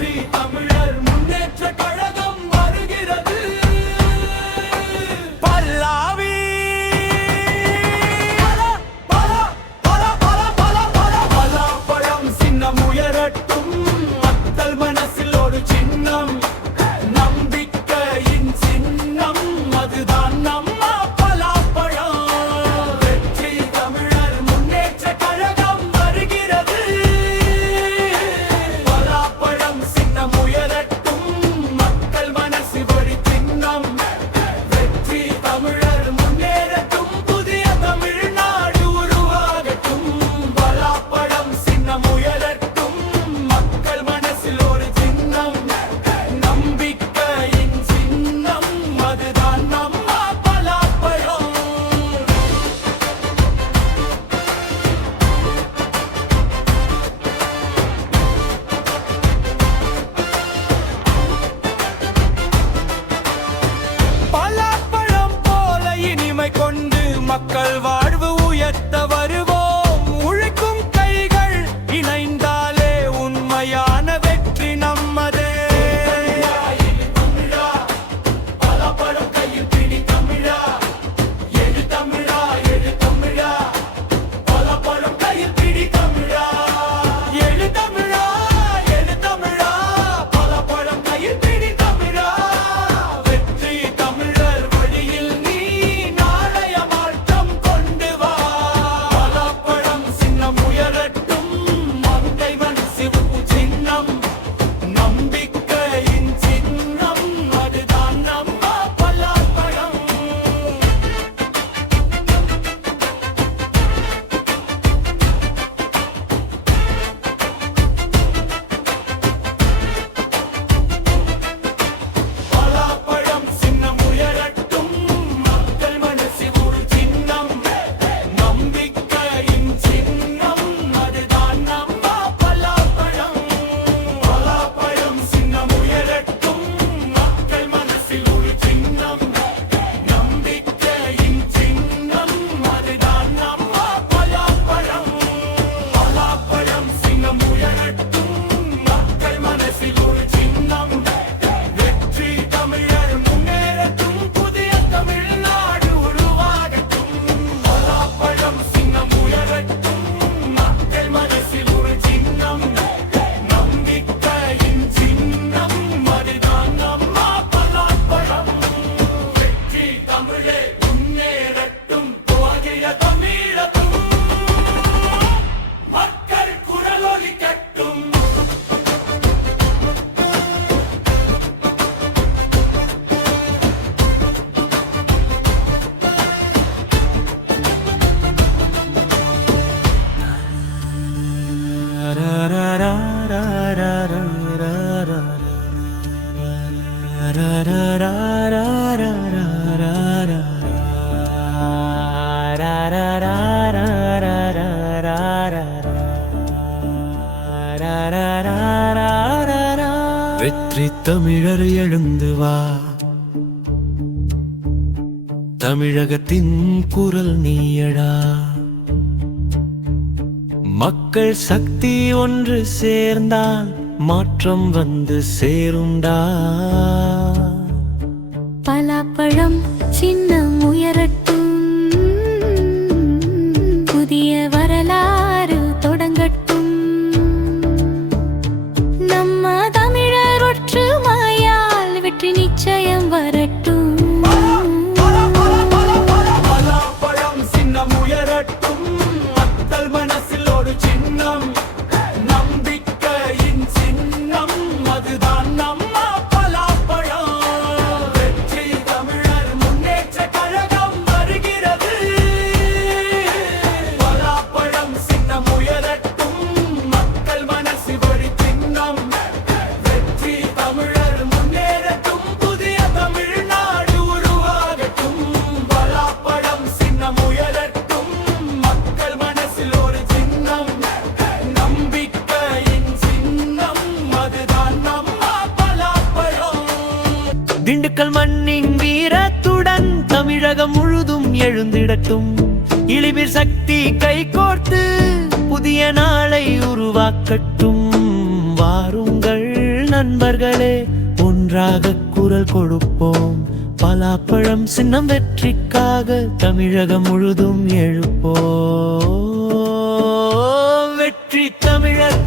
வெற்றி தமிழர் முன்னேற்ற கழகம் வருகிறது. பல்லாவி பலாப்பழம் சின்னம் உயரட்டும், மக்கள் மனசில் ஒரு சின்னம், நம்பிக்கையின் சின்னம், அதுதான் நம்ம பலாப்பழம். வெற்றி தமிழர் முன்னேற்ற கழகம் வருகிறது. பலாப்பழம் சின்னம் உயரட்டும், மக்கள் மனசில் ஒரு சின்னம், வெற்றி தமிழர் முன்னேறட்டும், புதிய தமிழ்நாடு உருவாகட்டும். பலாப்பழம் சின்னம் உயரட்டும், மக்கள் மனசில் ஒரு சின்னம், நம்பிக்கையின் சின்னம், அதுதான் நம்ம பலாப்பழம். பலாப்பழம் போல இனிமை கொண்டு மக்கள் வாழ்வு உயர்த்த வருவோம். உழைக்கும் கைகள் இணைந்தாலே உண்மையான வெற்றி நம்மதே. பலாப்பழம் கையில் பிடி தமிழா, எழு தமிழா, எழு தமிழா. பலாப்பழம் கையில் பிடி தமிழா, எழு தமிழா, எழு தமிழா. பலாப்பழம் கையில் பிடி தமிழா, வெற்றி தமிழர் வழியில் நீ நாளைய மாற்றம் கொண்டு வா. பலாப்பழம் சின்னம் உயரட்டும், மங்கை மண் சிவப்பு சின்னம், நம்பிக்கையின் சின்னம், அதுதான் நம்ம பலாப்பழம். பலாப்பழம் சின்னம் உயரட்டும், மக்கள் மனசில் ஒரு சின்னம், நம்பிக்கையின் சின்னம், அதுதான் நம்ம பலாப்பழம். பலாப்பழம் சின்னம் உயரட்டும், மக்கள் மனசில் ஒரு சின்னம், நம்பிக்கையின் சின்னம், அதுதான் நம்ம பலாப்பழம். பலாப்பழம் சின்னம் உயரட்டும், மக்கள் மனசில் ஒரு சின்னம், வெற்றி தமிழர் முன்னேறட்டும், புதிய தமிழ்நாடு உருவாகட்டும். பலாப்பழம் சின்னம் உயரட்டும், மக்கள் மனசில் ஒரு சின்னம், நம்பிக்கையின் சின்னம், அதுதான் நம்ம பலாப்பழம். வெற்றி தமிழே முன்னேறட்டும், துவங்கிய தமிழட்டும், மக்கள் குரல் ஒலிக்கட்டும். வெற்றி தமிழர் எழுந்து வா, தமிழகத்தின் குரல் நீயடா. மக்கள் சக்தி ஒன்று சேர்ந்தால் மாற்றம் வந்து சேருண்டா. பலாப்பழம் சின்னம் உயரட்டும், புதிய வரலாறு தொடங்கட்டும். நம்ம தமிழர் ஒற்றுமையால் வெற்றி நிச்சயம் வரட்டும். பலாப்பழம் சின்னம் உயரட்டும், மக்கள் மனசில் ஒரு சின்னம், நம்பிக்கையின் சின்னம், அதுதான் நம்ம பலாப்பழம். வெற்றி தமிழர் முன்னேற்ற கழகம் வருகிறது. பலாப்பழம் சின்னம் உயரட்டும், மக்கள் மனசில் ஒரு சின்னம், வெற்றி தமிழர் முன்னேறட்டும், புதிய தமிழ்நாடு உருவாகட்டும். பலாப்பழம் சின்னம் உயரட்டும், மக்கள் மனசில் ஒரு சின்னம், நம்பிக்கையின் சின்னம், அதுதான் நம்ம பலாப்பழம். திண்டுக்கல் மண்ணின் வீரத்துடன் தமிழகம் முழுதும் எழுந்திடட்டும். இழிபிர் சக்தி கைகோர்த்து புதிய நாளை உருவாக்கட்டும். வாருங்கள் நண்பர்களே ஒன்றாக குரல் கொடுப்போம். பலாப்பழம் சின்னம் வெற்றிக்காக தமிழகம் முழுதும் எழுப்போம். வெற்றி தமிழர்.